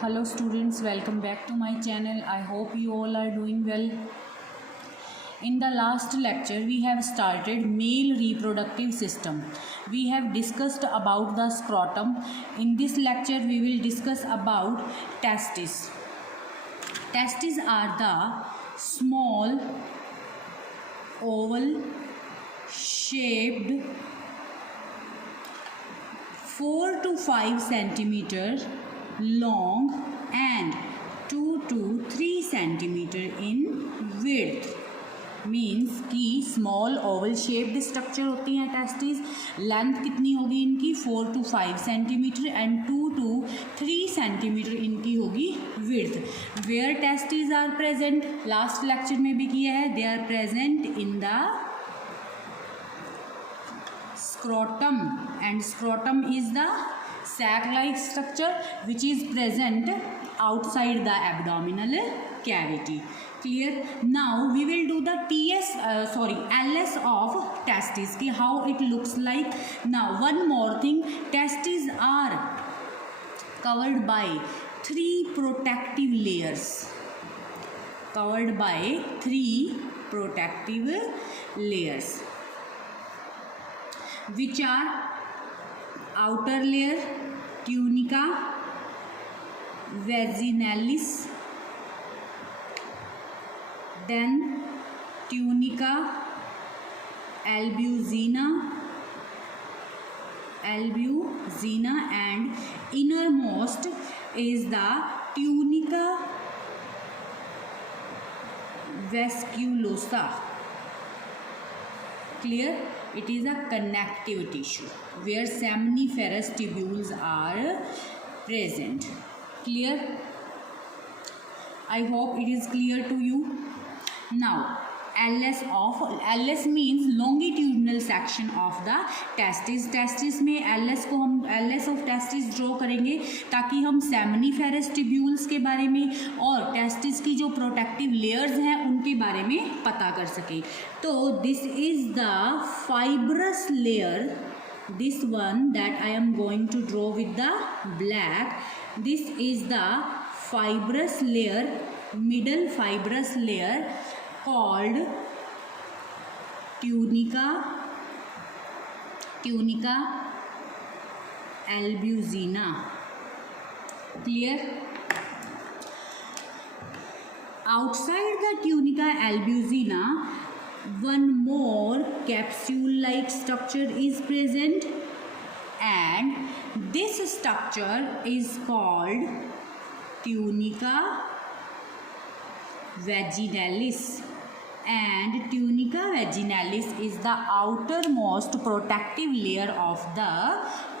Hello students, welcome back to my channel. I hope you all are doing well. In the last lecture we have started male reproductive system. We have discussed about the scrotum. In this lecture we will discuss about testes. Testes are the small oval shaped 4 to 5 centimeter long and 2 to 3 centimeter in width. Means कि small Oval shaped structure होती हैं testis. Length कितनी होगी इनकी 4 to 5 centimetre and 2 to 3 centimetre इनकी होगी width. Where testis are present, last lecture में भी किया है, they are present in the scrotum and scrotum is the sac like structure which is present outside the abdominal cavity. Clear? Now we will do the LS of testes ki how it looks like. Now one more thing, testes are covered by 3 protective layers. Covered by 3 protective layers, which are outer layer tunica vaginalis, then tunica albuzina and innermost is the tunica vasculosa. Clear? It is a connective tissue where seminiferous tubules are present. Clear? I hope it is clear to you. Now LS means longitudinal section of the testis. Testis में LS of testis draw करेंगे ताकि हम seminiferous tubules के बारे में और testis की जो प्रोटेक्टिव लेयर्स हैं उनके बारे में पता कर सकें. तो this is the fibrous layer, this one that I am going to draw with the black. This is the fibrous layer, middle fibrous layer called tunica albuzina. Clear? Outside the tunica albuzina, one more capsule like structure is present, and this structure is called tunica vaginalis, and tunica vaginalis is the outermost protective layer of the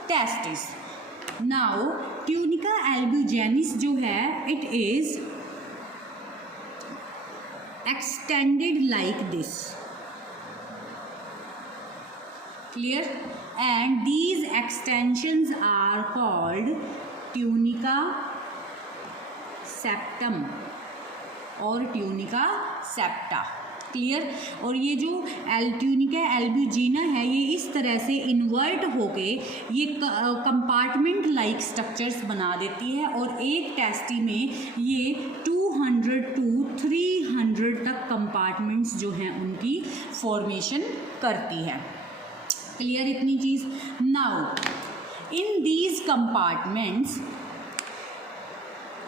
testis. Now tunica albuginis जो है it is extended like this. Clear? And these extensions are called tunica septum और tunica septa. Clear? और ये जो tunica एल्ब्यूजिना है ये इस तरह से इन्वर्ट होके ये कंपार्टमेंट लाइक स्ट्रक्चर्स बना देती है और एक टेस्टी में ये 200 to 300 तक कंपार्टमेंट्स जो हैं उनकी फॉर्मेशन करती है. क्लियर इतनी चीज़? Now in these compartments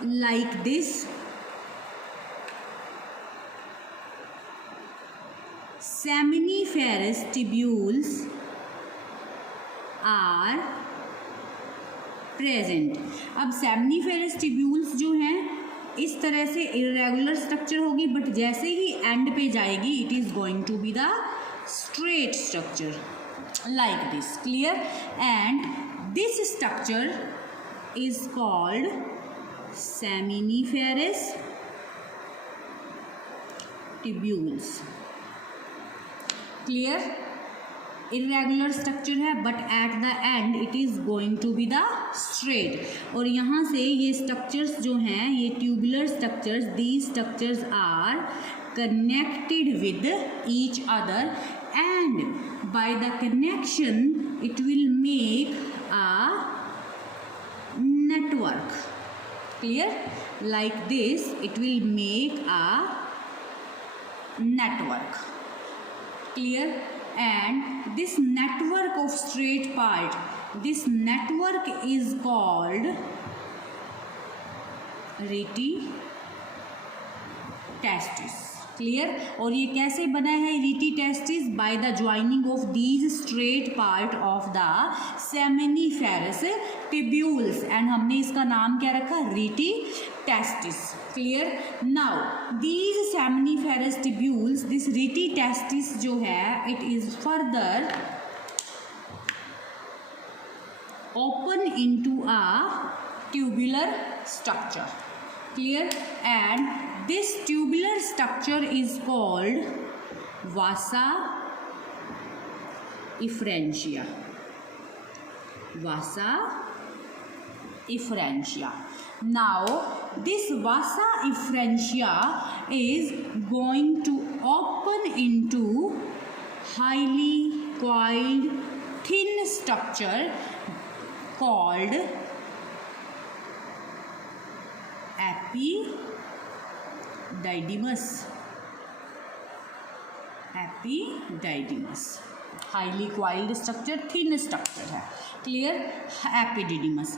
like this seminiferous tubules are present. अब seminiferous tubules जो हैं इस तरह से irregular स्ट्रक्चर होगी, बट जैसे ही एंड पे जाएगी it is going to be the straight structure like this. Clear? And this structure is called seminiferous tubules. Clear? Irregular structure है but at the end it is going to be the straight. और यहाँ से ये structures जो हैं ये tubular structures, these structures are connected with each other and by the connection it will make a network. clear, like this it will make a network, clear, and this network of straight part, this network is called rete testis, clear. और ये कैसे बना है rete testis? By the joining of these straight part of the seminiferous tubules, and हमने इसका नाम क्या रखा? Rete testis, clear. Now these seminiferous tubules, this rete testis जो है it is further open into a tubular structure, clear, and this tubular structure is called vasa efferentia, vasa efferentia. Now this vasa efferentia is going to open into highly coiled thin structure called epididymis, epididymis, highly coiled structure, thin structure है, clear, epididymis.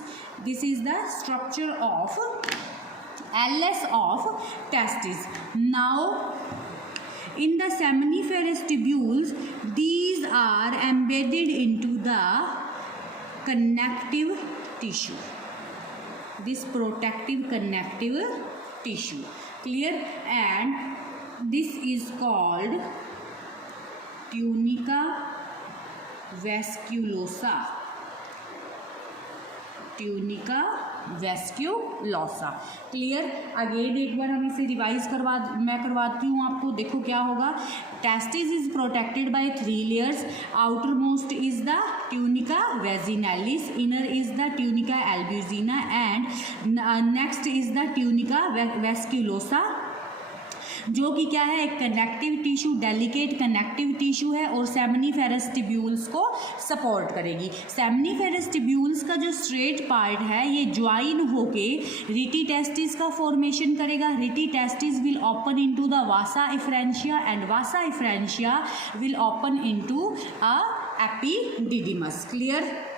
This is the structure of LS of testis. Now in the seminiferous tubules these are embedded into the connective tissue, this protective connective tissue, clear, and this is called tunica vasculosa, tunica vasculosa, clear. Again एक बार हम इसे revise करवाती हूँ आपको। देखो क्या होगा, testis is protected by 3 layers, outer most is the tunica vaginalis, inner is the tunica albuginea, and next is the tunica vasculosa, जो कि क्या है, एक connective tissue, delicate connective tissue है और सेमिनिफेरस टिब्यूल्स को सपोर्ट करेगी। सेमिनिफेरस टिब्यूल्स का जो स्ट्रेट पार्ट है ये ज्वाइन होके रीटी टेस्टिस का फॉर्मेशन करेगा। Rete testis will open into the vasa efferentia and vasa efferentia will open into a epididymis, clear.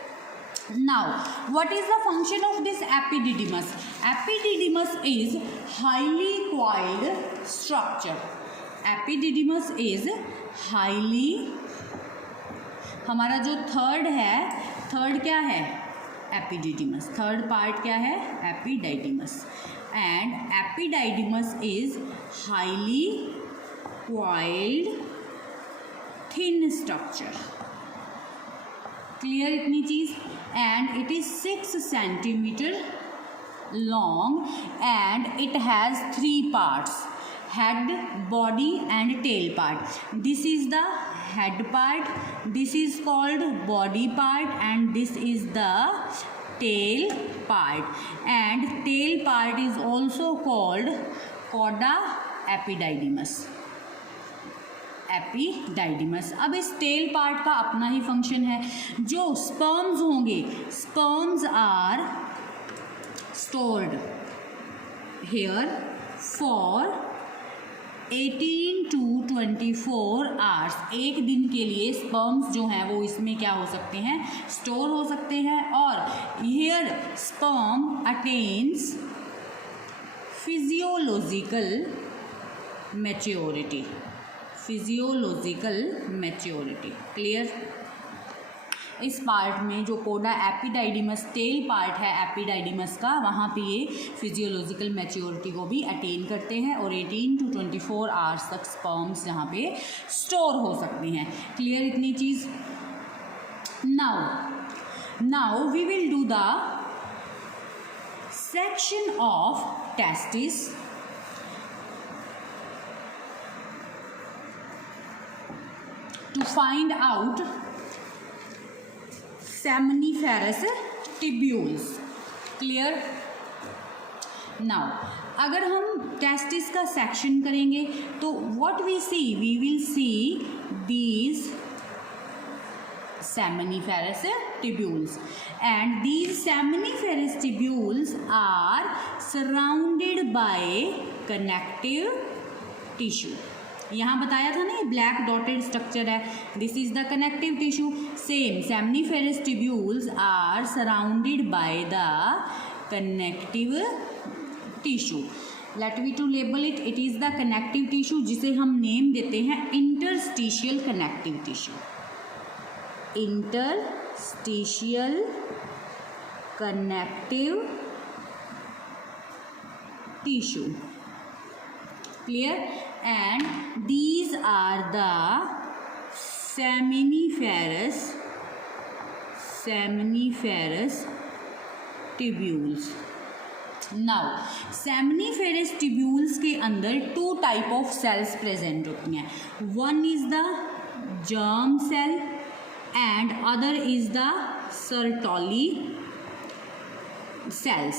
Now what is the function of this epididymis? Epididymis is highly coiled structure, epididymis is highly, हमारा जो third है, third क्या है, epididymis, third part क्या है, epididymis, and epididymis is highly coiled thin structure, clear इतनी चीज, and it is 6 centimetre long and it has 3 parts, head, body and tail part. This is the head part, this is called body part, and this is the tail part, and tail part is also called cauda epididymis, epididymis. अब इस tail part का अपना ही function है। जो sperms होंगे, sperms are stored here for 18 to 24 hours. एक दिन के लिए स्पर्म्स जो हैं वो इसमें क्या हो सकते हैं, स्टोर हो सकते हैं। और here sperm attains physiological maturity, physiological maturity, clear. इस पार्ट में जो कोडा एपिडाइडिमस टेल पार्ट है एपिडाइडिमस का, वहाँ पे ये फिजियोलॉजिकल मैच्योरिटी को भी अटेन करते हैं और 18 to 24 आवर्स तक स्पर्म्स यहाँ पे स्टोर हो सकती हैं, क्लियर इतनी चीज़। Now we will do the section of testis to find out seminiferous tubules, clear। Now अगर हम टेस्टिस का सेक्शन करेंगे तो what we see, we will see these seminiferous tubules, and these seminiferous tubules are surrounded by connective tissue. यहाँ बताया था ना, ये ब्लैक डॉटेड स्ट्रक्चर है, this is the connective tissue. Same seminiferous tubules are surrounded by the connective tissue. Let me to label it, it is the connective tissue, जिसे हम name देते हैं interstitial connective tissue. Interstitial connective tissue. Clear? And these are the seminiferous tubules. Now seminiferous tubules के अंदर two type of cells present होती हैं. One is the germ cell and other is the Sertoli cells.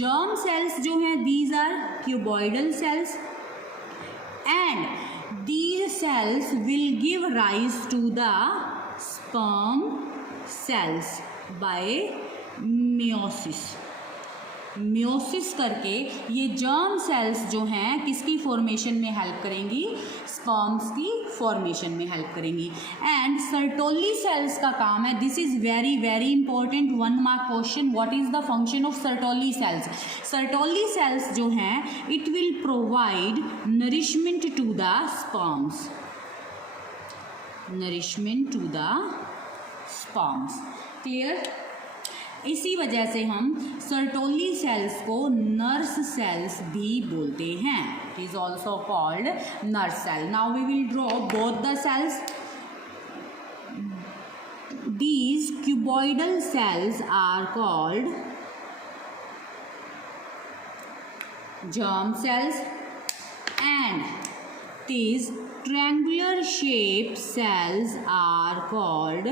Germ cells जो हैं, these are cuboidal cells, and these cells will give rise to the sperm cells by meiosis. meiosis करके ये germ cells जो हैं किसकी formation में help करेंगी, sperms की फॉर्मेशन में हेल्प करेंगी. एंड सर्टोली सेल्स का काम है, this is very very important 1 mark question, what is the function of Sertoli cells. Sertoli cells जो हैं it will provide nourishment to the sperms, nourishment to the sperms. Clear? इसी वजह से हम Sertoli cells को नर्स सेल्स भी बोलते हैं. It is also called nurse cell. Now we will draw both the cells. These cuboidal cells are called germ cells, and these triangular shaped cells are called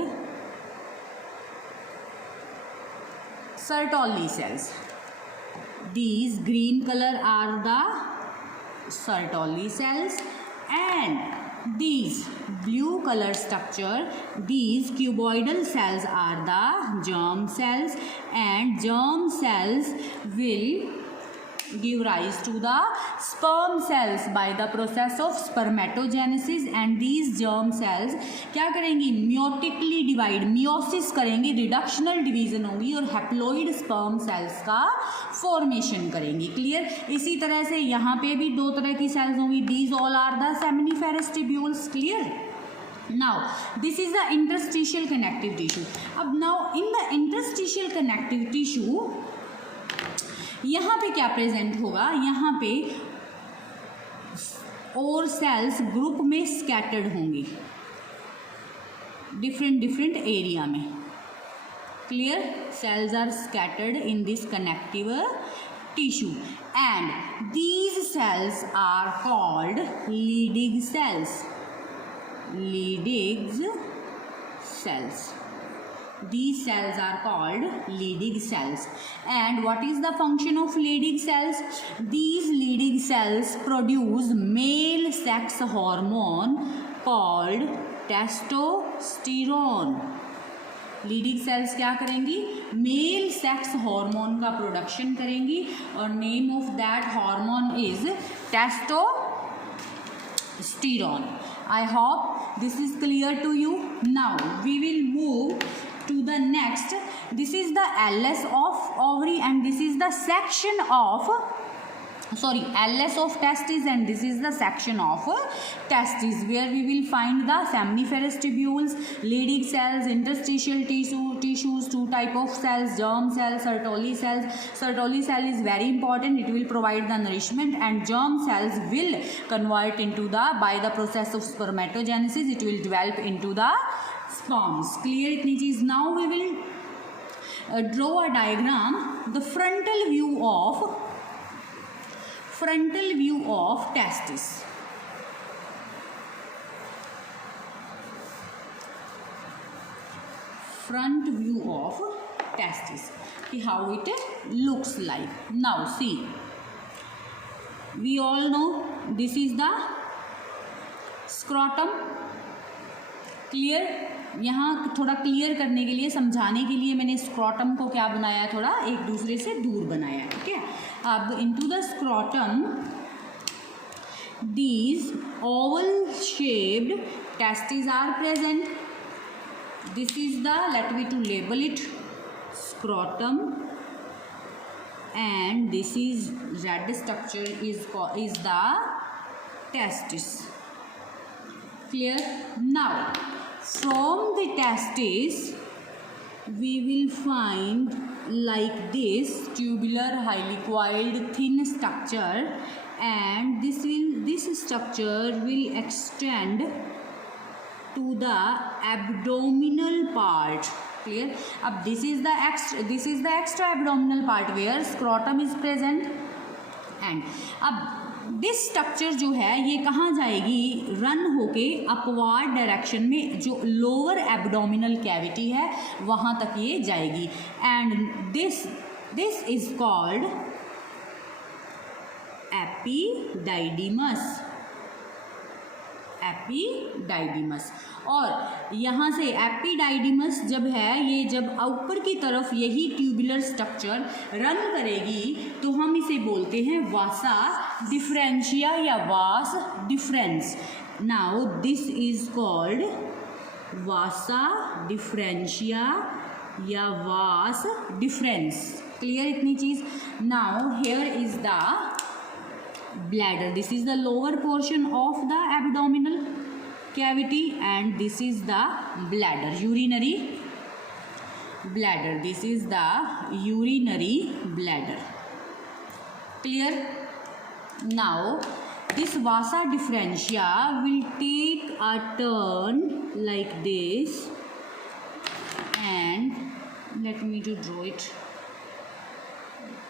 Sertoli cells. These green color are the Sertoli cells, and these blue color structure, these cuboidal cells are the germ cells, and germ cells will give rise to the sperm cells by the process of spermatogenesis, and these germ cells क्या करेंगी, म्योटिकली divide, meiosis करेंगी, reductional division होगी और haploid sperm cells का formation करेंगी. Clear? इसी तरह से यहाँ पे भी 2 तरह की सेल्स होंगी. These all are the seminiferous tubules. Clear? Now this is the interstitial connective tissue. अब now in the interstitial connective tissue यहाँ पे क्या प्रेजेंट होगा, यहाँ पे और सेल्स ग्रुप में स्कैटर्ड होंगी डिफरेंट एरिया में. Clear? Cells are scattered in this connective tissue, and these cells are called Leydig cells. Leydig cells. These cells are called Leydig cells. And what is the function of Leydig cells? These Leydig cells produce male sex hormone called testosterone. Leydig cells क्या करेंगी, male sex hormone का production करेंगी और name of that hormone is testosterone. I hope this is clear to you. Now we will move to the next. This is the LS of ovary and this is the section of LS of testes, and this is the section of testes where we will find the seminiferous tubules, Leydig cells, interstitial tissues, 2 type of cells, germ cells, Sertoli cells. Sertoli cell is very important, it will provide the nourishment, and germ cells will convert into by the process of spermatogenesis it will develop into the sperms. Clear itni cheez. Now we will draw a diagram, the frontal view of testis. Front view of testis, how it looks like. Now see, we all know this is the scrotum. Clear? यहाँ थोड़ा clear करने के लिए, समझाने के लिए मैंने scrotum को क्या बनाया, थोड़ा एक दूसरे से दूर बनाया, ठीक है। अब into the scrotum these oval shaped testes are present. This is the, let me to label it, scrotum, and this is red structure is the testis. Clear? Now from the testis we will find like this tubular highly coiled thin structure, and this structure will extend to the abdominal part. Clear? अब this is the extra abdominal part where scrotum is present, and अब this structure जो है ये कहाँ जाएगी, run होके upward direction में, जो लोअर एब्डोमिनल कैविटी है वहाँ तक ये जाएगी, एंड दिस इज कॉल्ड एपिडाइडिमस। और यहाँ से एपिडाइडिमस जब है, ये जब ऊपर की तरफ यही ट्यूबुलर स्ट्रक्चर रन करेगी तो हम इसे बोलते हैं वासा डिफरेंशिया या vas difference. Now this is called Vasa deferentia या वास डिफरेंस। क्लियर इतनी चीज? Now here is the bladder. This is the lower portion of the abdominal cavity, and this is the bladder, urinary bladder. This is the urinary bladder. Clear? Now this vasa differentia will take a turn like this, and let me to draw it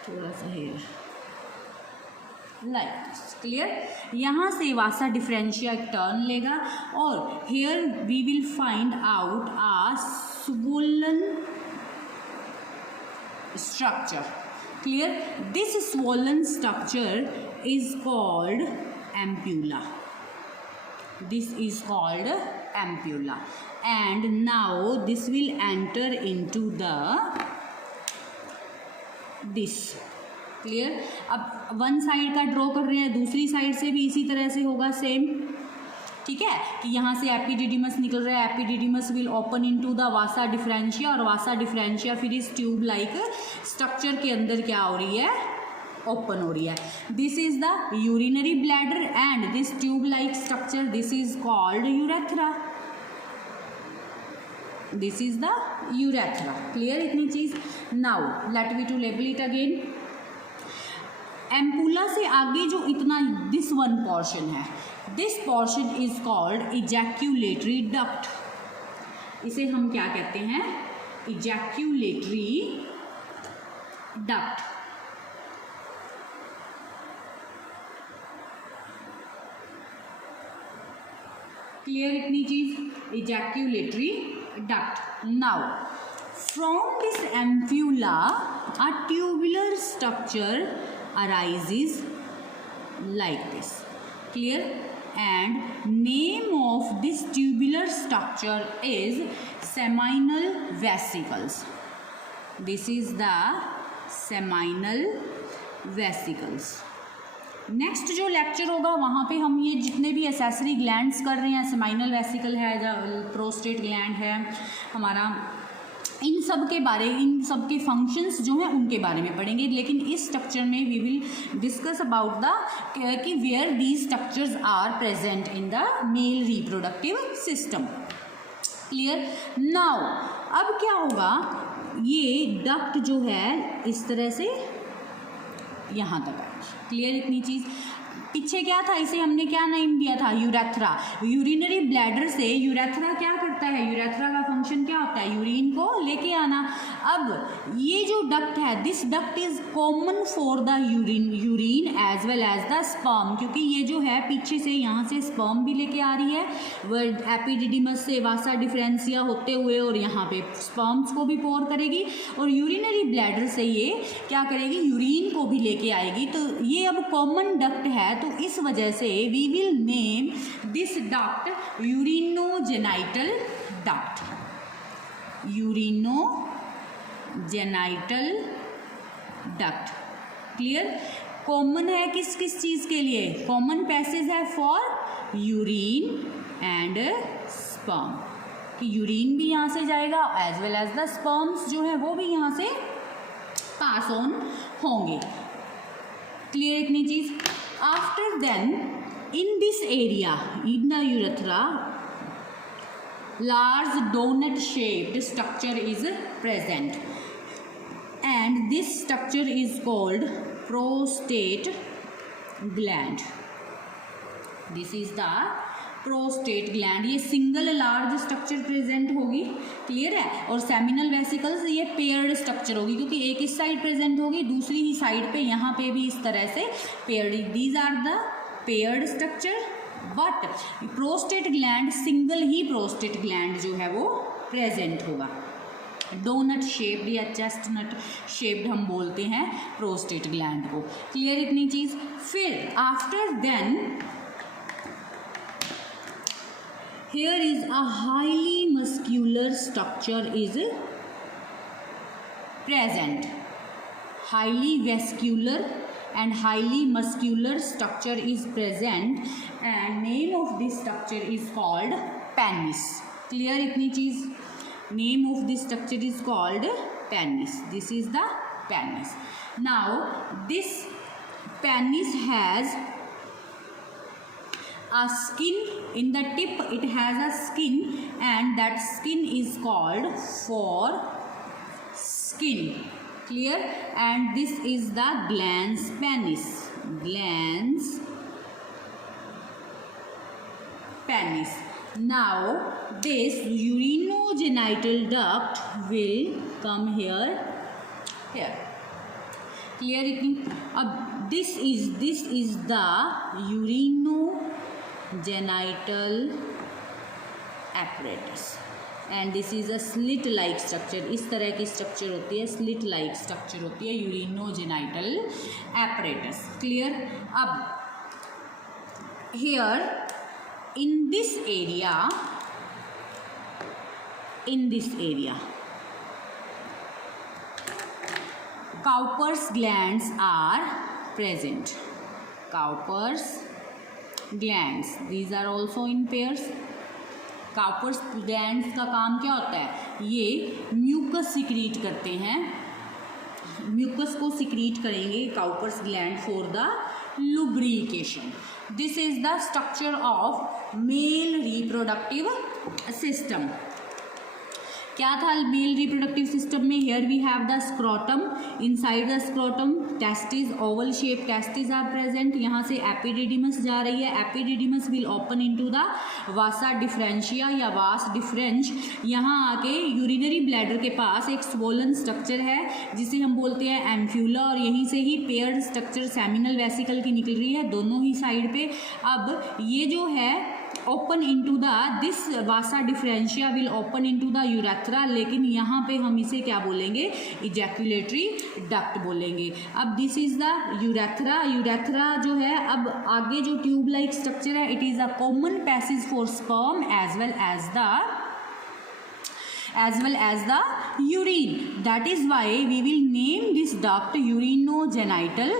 थोड़ा सा here like this. Clear? यहाँ से वासा differentia turn लेगा, और here we will find out a swollen structure. Clear? This swollen structure is called ampulla. This is called ampulla, and now this will enter into the this. Clear? अब one side का draw कर रहे हैं, दूसरी side से भी इसी तरह से होगा सेम, ठीक है, कि यहाँ से एपिडिडिमस निकल रहा है, epididymis will open into the vasa differentia, और वासा डिफरेंशिया फिर इस ट्यूब लाइक स्ट्रक्चर के अंदर क्या हो रही है, ओपन हो रही है। This is the urinary bladder, and this tube like structure, this is called urethra. This is the urethra. Clear इतनी चीज? Now let me to label it again. Ampulla से आगे जो इतना दिस वन पोर्शन है, this portion is called ejaculatory duct. इसे हम क्या कहते हैं, इजैक्यूलेटरी डक्ट। क्लियर इतनी चीज? Ejaculatory duct. Now from this ampulla a tubular structure arises like this. Clear? And name of this tubular structure is seminal vesicles. This is the seminal vesicles. Next जो lecture होगा वहाँ पे हम ये जितने भी एसेसरी ग्लैंड्स कर रहे हैं, सेमाइनल वेसिकल है, प्रोस्टेट ग्लैंड है हमारा, इन सब के फंक्शंस जो हैं उनके बारे में पढ़ेंगे। लेकिन इस स्ट्रक्चर में we will discuss about the कि where these structures are present in the male reproductive system. Clear? Now अब क्या होगा, ये डक्ट जो है इस तरह से यहाँ तक आएगी। क्लियर इतनी चीज़? पीछे क्या था, इसे हमने क्या नेम दिया था, यूरेथ्रा। यूरिनरी ब्लैडर से यूरेथ्रा क्या करता है, यूरेथ्रा का फंक्शन क्या होता है, यूरिन को लेके आना। अब ये जो डक्ट है, this duct is common for the urine as well as the sperm, क्योंकि ये जो है पीछे से यहाँ से स्पर्म भी लेके आ रही है, वर्ड एपिडिडिमस से वासा डिफरेंशिया होते हुए, और यहाँ पे स्पर्म्स को भी पोर करेगी, और यूरिनरी ब्लैडर से ये क्या करेगी, यूरिन को भी लेके आएगी। तो ये अब कॉमन डक्ट है, तो इस वजह से we will name this duct urinogenital duct, urinogenital duct. Clear? Common है किस किस चीज़ के लिए? कॉमन पैसेज है फॉर यूरिन एंड स्पर्म, कि यूरिन भी यहाँ से जाएगा as well as the sperms जो है वो भी यहाँ से पास ऑन होंगे। क्लियर इतनी चीज? After then in this area in the urethra large donut shaped structure is present and this structure is called prostate gland. This is the prostate gland. ये सिंगल लार्ज स्ट्रक्चर प्रेजेंट होगी। Clear है? और seminal vesicles ये paired structure होगी, क्योंकि एक इस side present होगी, दूसरी ही साइड पे यहाँ पे भी इस तरह से paired. These are the paired structure. But prostate gland single ही प्रोस्टेट ग्लैंड जो है वो प्रेजेंट होगा। डोनट शेप्ड या चेस्टनट शेप्ड हम बोलते हैं प्रोस्टेट ग्लैंड को। क्लियर इतनी चीज? फिर after then here is a highly muscular structure is present. Highly vascular and highly muscular structure is present and name of this structure is called penis. Clear itni cheez? Name of this structure is called penis. This is the penis. Now this penis has a skin in the tip. It has a skin and that skin is called foreskin. Clear? And this is the glans penis. Glans penis. Now this urinogenital duct will come here. Clear itni? अब this is the urinogenital apparatus and this is a slit like structure. इस तरह की structure होती है, slit like structure होती है urinogenital apparatus. Clear? अब here in this area Cowper's glands are present. Cowper's glands, these are also in pairs. Cowper's glands का काम क्या होता है? ये म्यूकस सिक्रीट करते हैं। म्यूकस को सिक्रीट करेंगे Cowper's gland for the lubrication. This is the structure of male reproductive system. क्या था मेल रिप्रोडक्टिव सिस्टम में? Here we have the scrotum, inside the scrotum testis, oval shape testis are present. यहाँ से epididymis जा रही है, epididymis will open into the vasa deferentia या vas difference. यहाँ आके यूरिनरी ब्लैडर के पास एक स्वोलन स्ट्रक्चर है जिसे हम बोलते हैं एम्फ्यूला, और यहीं से ही पेयर्ड स्ट्रक्चर सेमिनल वेसिकल की निकल रही है दोनों ही साइड पे। अब ये जो है open into the this Vasa differentia will open into the urethra, लेकिन यहाँ पे हम इसे क्या बोलेंगे? इजैकुलेटरी डक्ट बोलेंगे। अब this is the urethra. Urethra जो है, अब आगे जो ट्यूब लाइक स्ट्रक्चर है, it is a common passage for sperm as well as the urine. That is why we will name this duct urinogenital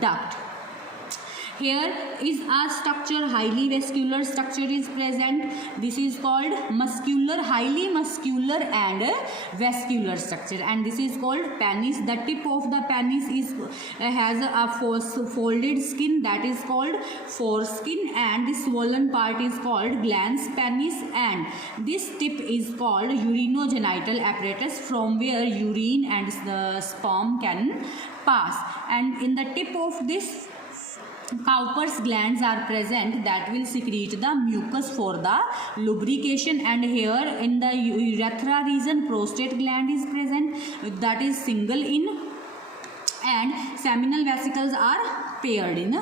duct. Here is a structure, highly vascular structure is present. This is called muscular, highly muscular and vascular structure, and this is called penis. The tip of the penis is has a folded skin, that is called foreskin, and the swollen part is called glans penis, and this tip is called urinogenital apparatus, from where urine and the sperm can pass. And in the tip of this Cowper's glands are present that will secrete the mucus for the lubrication, and here in the urethra region prostate gland is present, that is single in, and seminal vesicles are paired in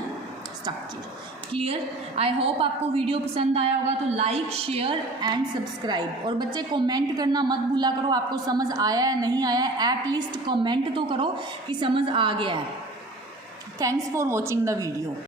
structure. Clear? I hope आपको video पसंद आया होगा, तो like share and subscribe. और बच्चे comment करना मत भूला करो, आपको समझ आया है नहीं आया है, एटलीस्ट कमेंट तो करो कि समझ आ गया है। Thanks for watching the video.